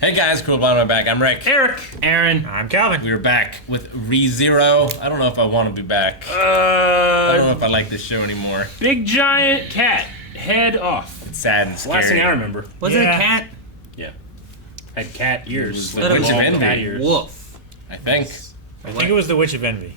Hey guys, cool behind my back. I'm Rick. Eric. Aaron. I'm Calvin. We're back with ReZero. I don't know if I want to be back. I don't know if I like this show anymore. Big giant cat. Head off. It's sad and scary. Last thing I remember. Was it a cat? Yeah. Had cat ears. It was Witch of Envy. Cat ears. Wolf. I think. I think it was the Witch of Envy.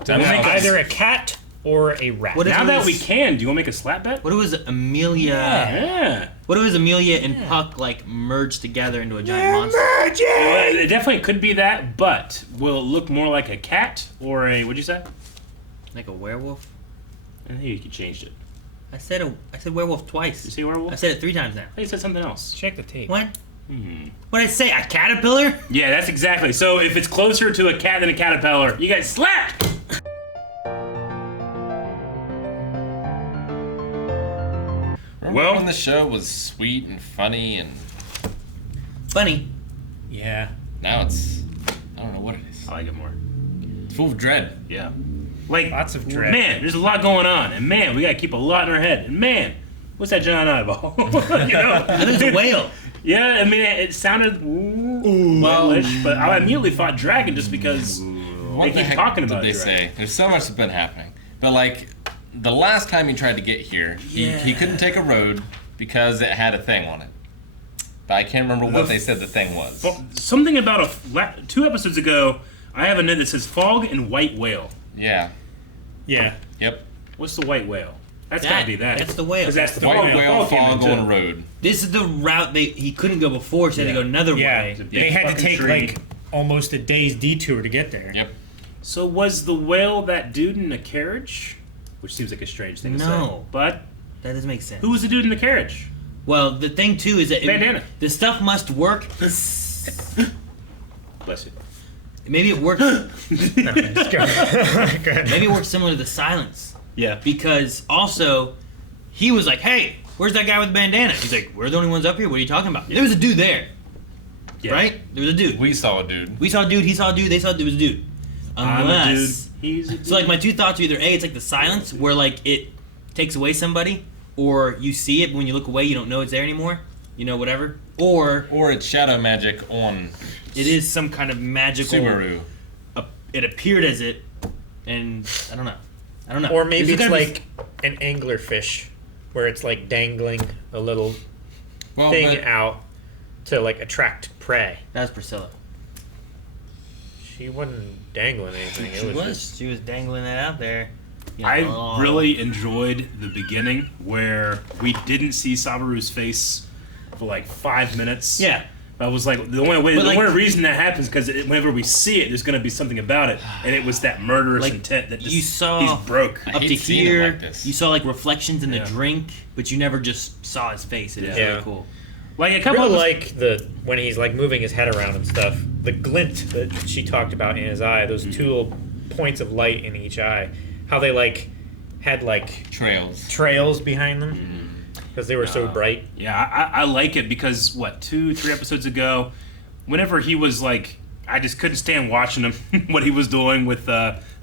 I don't know. Either a cat or a rat. What if Now it that was- we can, do you want to make a slap bet? What if it was Amelia? Yeah. What if it was Amelia and Puck like merged together into a giant monster? Well, it definitely could be that, but will it look more like a cat or a, what'd you say? Like a werewolf? I think you could change it. I said werewolf Did you twice. say werewolf? I said it 3 times now. I think you said something else. Check the tape. What? What did I say? A caterpillar? Yeah, that's exactly. So if it's closer to a cat than a caterpillar, you guys slap! Remember when the show was sweet and funny, and Funny. Yeah. now it's, I don't know what it is. I like it more. It's full of dread. Yeah. Like, Lots of dread. Man, there's a lot going on, and man, we gotta keep a lot in our head. And man, what's that giant eyeball? you know? I think it's a whale. Yeah, I mean, it sounded whale-ish, but I immediately thought dragon just because What they the keep heck talking did about they it. say? There's so much that's been happening. But like, the last time he tried to get here, he couldn't take a road because it had a thing on it. But I can't remember what they said the thing was. Well, something about 2 episodes ago, I have a note that says fog and white whale. Yeah. Yeah. Yep. What's the white whale? That's gotta be that. That's the whale. 'Cause that's the White fog. whale Fog came fog in, on too. a road. This is the route he couldn't go before, so he had to go another Yeah. way. Big They had to fucking take tree. like almost a day's detour to get there. Yep. So was the whale that dude in the carriage? Which seems like a strange thing to say. No. But That doesn't make sense. who was the dude in the carriage? Well, the thing too is that Bandana. the stuff must work. Bless you. Maybe it works. No, just go. Go ahead. Maybe it works similar to the silence. Yeah. Because also, he was like, "Hey, where's that guy with the bandana?" He's like, "We're the only ones up here. What are you talking about?" There was a dude there, Yeah. right? There was a dude. We saw a dude. We saw a dude. He saw a dude. They saw there was a dude. I'm a dude. Unless, He's a dude. so like my two thoughts are either A, it's like the silence where like it takes away somebody, or you see it but when you look away you don't know it's there anymore. You know, whatever. Or Or it's shadow magic on it is some kind of magical. Subaru. It appeared as it, and I don't know. Or maybe There's it's gotta be- like an anglerfish, where it's like dangling a little Well, thing but out to like attract prey. That was Priscilla. She wasn't dangling anything. It She was was. just She was dangling that out there. You I know. really enjoyed the beginning where we didn't see Sabaru's face for like 5 minutes. Yeah. I was like, the only reason that happens because whenever we see it, there's going to be something about it, and it was that murderous Like, intent that just, you saw- he's broke. I Up hate to seeing it here, like this. you saw like reflections in the Yeah. drink, but you never just saw his face. It was Yeah. really cool. Like a I couple really of like the when he's like moving his head around and stuff. The glint that she talked about in his eye, those 2 little points of light in each eye, how they like had like trails. trails behind them because they were so bright. Yeah, I like it because, 2-3 episodes ago, whenever he was like, I just couldn't stand watching him, what he was doing with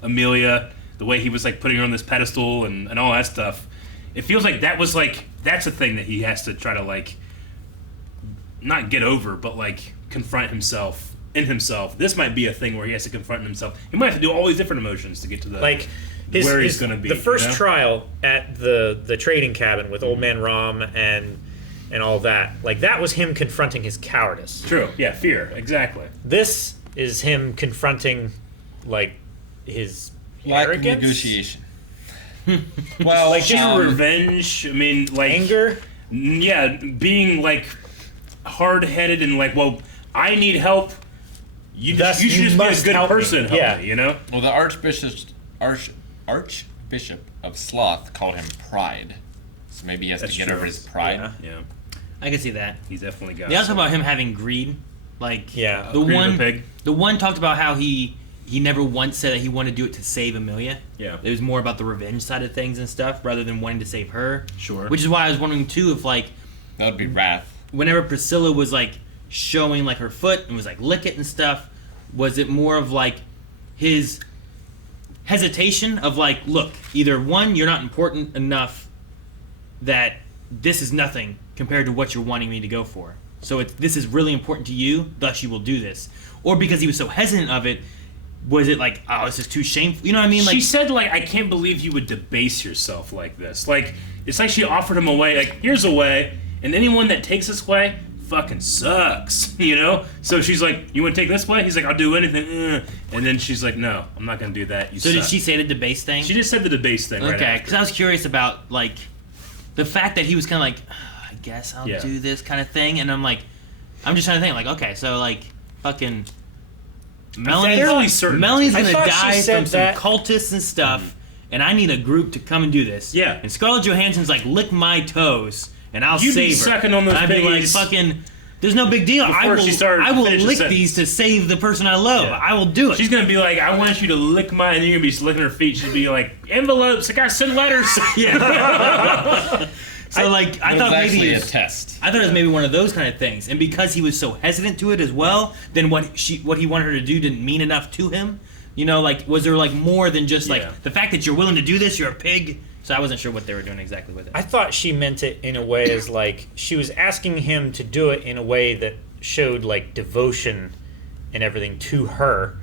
Amelia, the way he was like putting her on this pedestal and all that stuff. It feels like that was like, that's a thing that he has to try to like, not get over, but like confront himself in himself. This might be a thing where he has to confront himself. He might have to do all these different emotions to get to the, Like where he's gonna be. The first you know? trial at the trading cabin with Old Man Rom and all that. Like that was him confronting his cowardice. True, yeah, fear, exactly. This is him confronting like his Like arrogance, negotiation. Well, Like, just Revenge, I mean, like... anger. Yeah, being like hard-headed and like, well, I need help. You Thus, should you just be a must good help me. person. Help Yeah. me, you know. Well, the Archbishop of Sloth called him Pride. So maybe he has That's to get true. over his pride. Yeah, I can see that. he's definitely got. They also some- about him having greed. Like Yeah. the Greed of one the pig. the one talked about how he never once said that he wanted to do it to save Amelia. Yeah. It was more about the revenge side of things and stuff rather than wanting to save her. Sure. Which is why I was wondering too if like That would be wrath. whenever Priscilla was like showing like her foot and was like lick it and stuff, was it more of like his hesitation of like, look, either one, you're not important enough that this is nothing compared to what you're wanting me to go for, So this is really important to you, thus you will do this. Or because he was so hesitant of it, was it like, oh, this is too shameful? You know what I mean? Like, she said, like, I can't believe you would debase yourself like this. Like, it's like she offered him a way, like, here's a way, and anyone that takes this way fucking sucks, you know? So she's like, you want to take this way? He's like, I'll do anything. And then she's like, no, I'm not going to do that. You so suck. did she say the debase thing? She just said the debase thing right Okay, after. because I was curious about, like, the fact that he was kind of like, I guess I'll Yeah. do this kind of thing. And I'm just trying to think, like, okay, so, like, fucking fairly certain. Melanie's I going to thought she die said from some that- cultists and stuff, and I need a group to come and do this. Yeah. And Scarlett Johansson's like, lick my toes, and I'll You'd be save her. sucking on those and I'd be like, piggies. fucking, there's no big deal. Before she started I will finish the lick sentence. these to save the person I love. Yeah. I will do it. She's going to be like, I want you to lick mine, and you're going to be licking her feet. She'll be like, envelopes, I got to send letters. Yeah. So, like, I It thought was maybe actually it a was, test. I thought it was maybe one of those kind of things, and because he was so hesitant to it as well, then what he wanted her to do didn't mean enough to him. You know, like, was there like more than just Yeah. like the fact that you're willing to do this? You're a pig. So I wasn't sure what they were doing exactly with it. I thought she meant it in a way as like she was asking him to do it in a way that showed like devotion and everything to her,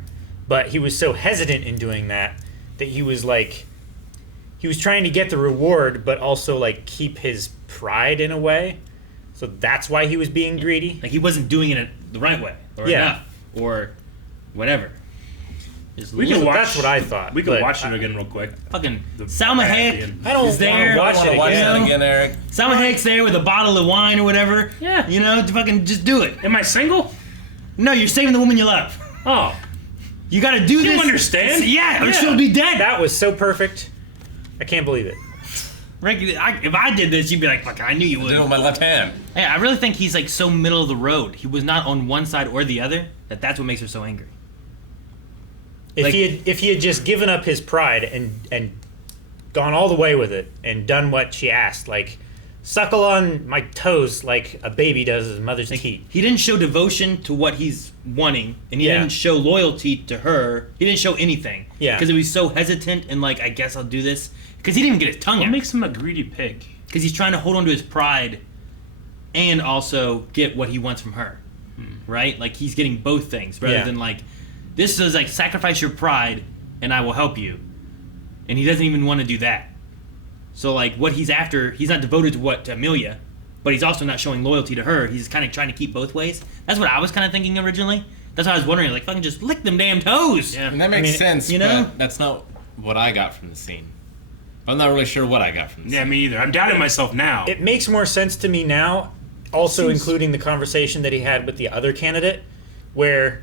but he was so hesitant in doing that he was like he was trying to get the reward but also like keep his pride in a way. So that's why he was being greedy. Like he wasn't doing it the right way, or Yeah. enough, or whatever. Just We look- can watch. That's what I thought. We can but watch it again real quick. fucking The- Salma at the Hayek end. I don't is there. wanna watch I it want to watch again. that again, Eric. Salma Hayek's there with a bottle of wine or whatever. Yeah. You know, to fucking just do it. Am I single? No, you're saving the woman you love. Oh. You got to do You this. understand? Yeah, or Yeah. she'll be dead. That was so perfect. I can't believe it. Rick, if I did this, you'd be like, "Fuck, I knew you Do would." it with my left hand. Hey, I really think he's like so middle of the road. He was not on one side or the other. That's what makes her so angry. If Like- if he had just given up his pride and gone all the way with it and done what she asked, like suckle on my toes like a baby does his mother's teeth. He didn't show devotion to what he's wanting, and he Yeah. didn't show loyalty to her. He didn't show anything. Yeah. Because he was so hesitant and like, I guess I'll do this. Because he didn't even get his tongue What out. makes him a greedy pig? Because he's trying to hold on to his pride and also get what he wants from her. Right? Like he's getting both things rather Yeah. than like, this is like sacrifice your pride and I will help you. And he doesn't even want to do that. So like what he's after, he's not devoted to Amelia, but he's also not showing loyalty to her. He's kind of trying to keep both ways. That's what I was kind of thinking originally. That's why I was wondering, like, fucking just lick them damn toes. Yeah. And that makes mean, sense, you know? but that's not what I got from the scene. I'm not really sure what I got from the Yeah, scene. me either. I'm doubting myself now. It makes more sense to me now, also Seems- including the conversation that he had with the other candidate, where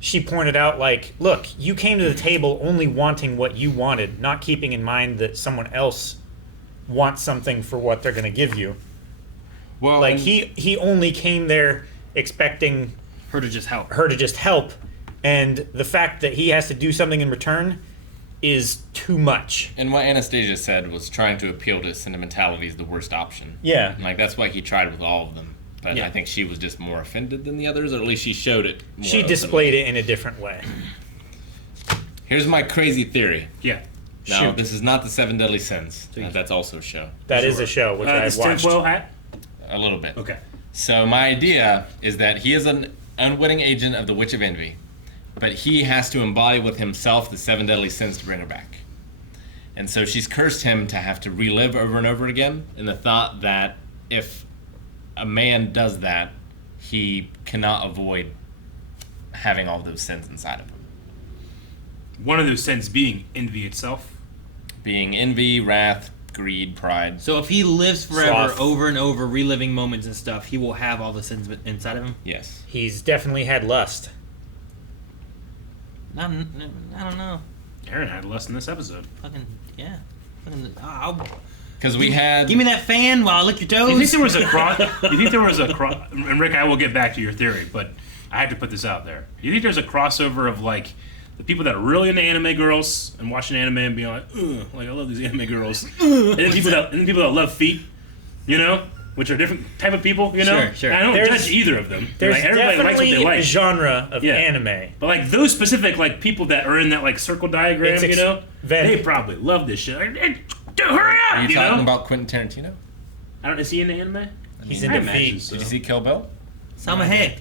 she pointed out, like, look, you came to the table only wanting what you wanted, not keeping in mind that someone else wants something for what they're going to give you. Well, Like, he only came there expecting Her to just help. her to just help, and the fact that he has to do something in return is too much. and what Anastasia said was trying to appeal to sentimentality is the worst option. Yeah. And, like, that's why he tried with all of them. But Yeah. I think she was just more offended than the others, or at least she showed it more She openly. displayed it in a different way. Here's my crazy theory. Yeah. Now, Shoot. this is not the Seven Deadly Sins. That's also a show. That is a show, which The I've watched. tinfoil hat? A little bit. Okay. So my idea is that he is an unwitting agent of the Witch of Envy, but he has to embody with himself the Seven Deadly Sins to bring her back. And so she's cursed him to have to relive over and over again in the thought that if a man does that, he cannot avoid having all those sins inside of him. One of those sins being envy itself. Being envy, wrath, greed, pride. So if he lives forever, Sloth. over and over, reliving moments and stuff, he will have all the sins inside of him. Yes. He's definitely had lust. I don't know. Aaron had less in this episode. Fucking yeah. Fucking, I'll, Because we had... give me that fan while I lick your toes. You think there was a cross? You think there was a cross? And Rick, I will get back to your theory, but I have to put this out there. You think there's a crossover of like the people that are really into anime girls and watching anime and being like, ugh, like I love these anime girls, and then people that love feet, you know, which are different type of people, you know. Sure, sure. And I don't There's- judge either of them. There's Like, everybody likes what definitely they like. a genre of Yeah. anime. But like those specific like people that are in that like circle diagram, It's you know, Van- they probably love this shit. Like, dude, hurry up! Are you you talking know? about Quentin Tarantino? I don't. Is he into anime? He's I into I imagine feet. so. Did you see Kill Bill? Salma Hayek.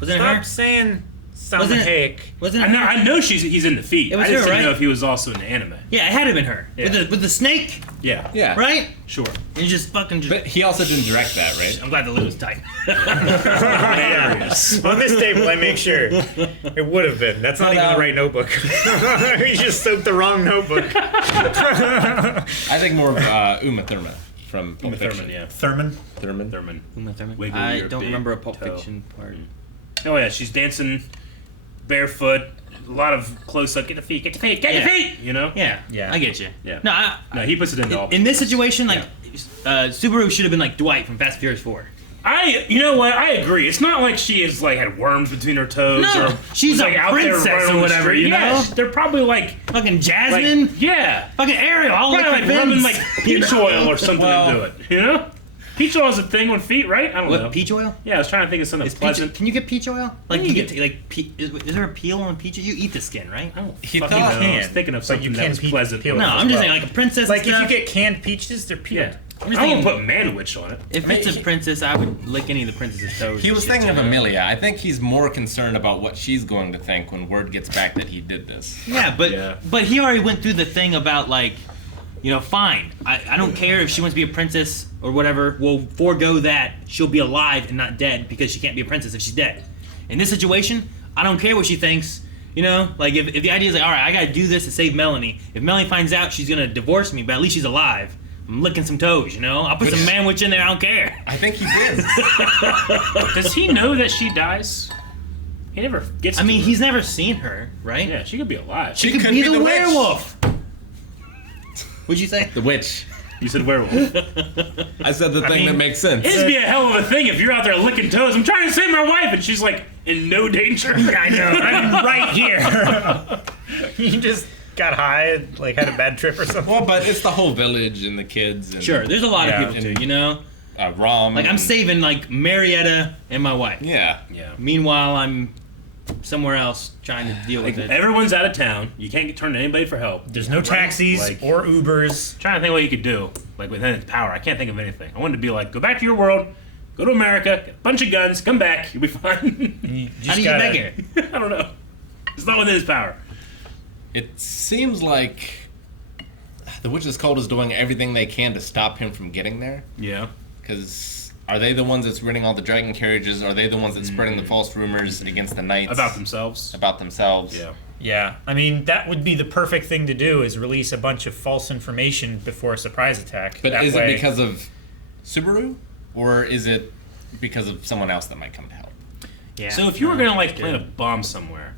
Wasn't it Stop her? saying Salma Wasn't it- Hayek. Wasn't I it know. her? I know he's in the feet. It was I just her, didn't know right? if he was also in the anime. Yeah, it had to have been her. Yeah. With the snake, Yeah. Yeah. right? Sure. And just fucking. But he also didn't direct that, right? I'm glad the lid was tight. Hilarious. On this table, I make sure it would have been. That's not Well, even the right notebook. You just soaked the wrong notebook. I think more of Uma Thurman from Pulp Uma Fiction. Thurman, yeah. Thurman. Thurman. Thurman. Uma Thurman? Wiggle I your don't big remember a Pulp toe. Fiction part. Oh yeah, she's dancing barefoot. A lot of close up. Get the feet. Get the feet. Get Yeah. the feet. You know. Yeah, Yeah. I get you. Yeah. No, No, he puts it into all. in this situation, like, Subaru should have been like Dwight from Fast and Furious 4. You know what? I agree. It's not like she is like had worms between her toes. No, or she's was, a like out there princess running or on the whatever, street. you know? Yeah, they're probably like, Fucking Jasmine, yeah, fucking Ariel, all probably like rubbing like peach oil or something Well- into it. You know, peach oil is a thing on feet, right? I don't know. What, peach oil? Yeah, I was trying to think of something Is peach, pleasant. can you get peach oil? Like, Yeah, you you get is there a peel on peach? You eat the skin, right? I don't He fucking thought- know. I was Can, thinking of but something you that can was peel pleasant. it No, as I'm just well. saying like a princess. Like if stuff. you get canned peaches, they're peeled. Yeah. I'm just I thinking, won't put manwich on it. if it's a princess, I would lick any of the princess's toes. He and was shit, thinking of you know? Amelia. I think he's more concerned about what she's going to think when word gets back that he did this. Yeah, but he already went through the thing about like, fine. I don't care if she wants to be a princess or whatever. We'll forego that. She'll be alive and not dead because she can't be a princess if she's dead. In this situation, I don't care what she thinks. Like if the idea is like, all right, I gotta do this to save Melanie. If Melanie finds out, she's gonna divorce me, but at least she's alive. I'm licking some toes, I'll put some manwich in there. I don't care. I think he did. Does he know that she dies? He never gets. I mean, to her. he's never seen her, right? Yeah, she could be alive. She Could could be be the the witch. werewolf. What'd you say? The witch. You said werewolf. I said the thing that makes sense. It'd be a hell of a thing if you're out there licking toes. I'm trying to save my wife, and she's like in no danger. I know. I'm right here. You just got high and like had a bad trip or something. Well, but it's the whole village and the kids. And, Sure, there's a lot Yeah. of people too, Rom. Like I'm saving like Marietta and my wife. Yeah. Yeah. Meanwhile, I'm somewhere else trying to deal with Like, it. everyone's out of town. You can't get turned to anybody for help. There's no taxis Like- or Ubers. Trying to think what you could do, like within its power. I can't think of anything. I wanted to be like, go back to your world, go to America, get a bunch of guns, come back, you'll be fine. You How just do you get gotta- back here? I don't know. It's not within his power. It seems like the Witch's Cult is doing everything they can to stop him from getting there. Yeah. Because are they the ones that's renting all the dragon carriages? Are they the ones that's spreading the false rumors against the knights? About themselves. About themselves? Yeah. Yeah, I mean that would be the perfect thing to do is release a bunch of false information before a surprise attack. But That is way- it because of Subaru? Or is it because of someone else that might come to help? Yeah. So if you were gonna like plant a bomb somewhere,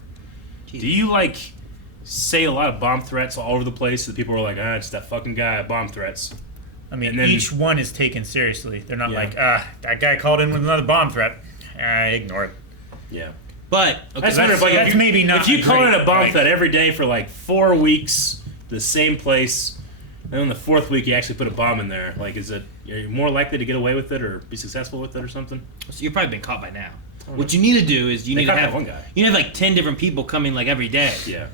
do you like say a lot of bomb threats all over the place so that people are like, it's that fucking guy, bomb threats? I mean, and then- each one is taken seriously. They're not Yeah. like, that guy called in with another bomb threat. Ignore it. Yeah. But I okay, just wonder if, like, that's if you, maybe not if you a call in great, a bomb like- threat every day for like 4 weeks, the same place, and then the 4th week you actually put a bomb in there, like, are you more likely to get away with it or be successful with it or something? so you've probably been caught by now. What you need to do is you They need to caught that have one guy. you need to have like 10 different people coming like every day. Yeah.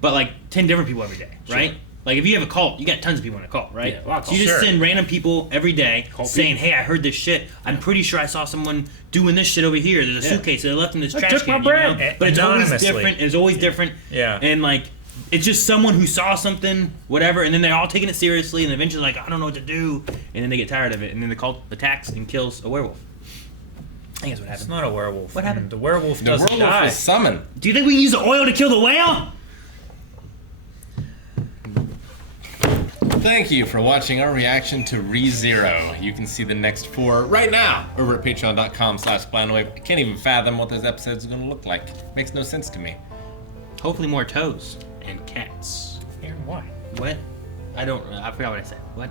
But like 10 different people every day, right? Sure. Like if you have a cult, you got tons of people in a cult, right? Yeah, a lot of so you cults. just Sure. send random people every day Cult saying, people. "Hey, I heard this shit. I'm pretty sure I saw someone doing this shit over here. There's a Yeah. suitcase that I left in this I trash took my can." bread. But it's always Anonymously. different. It's always different. Yeah. And like it's just someone who saw something, whatever, and then they're all taking it seriously, and eventually like I don't know what to do, and then they get tired of it, and then the cult attacks and kills a werewolf. I think that's what It's happened. not a werewolf. What happened? The werewolf The doesn't werewolf die. was summoned. Do you think we can use the oil to kill the whale? Thank you for watching our reaction to ReZero. You can see the next 4 right now over at patreon.com/planwave. I can't even fathom what those episodes are going to look like. Makes no sense to me. Hopefully more toes. And cats. Aaron, why? What? I forgot what I said. What?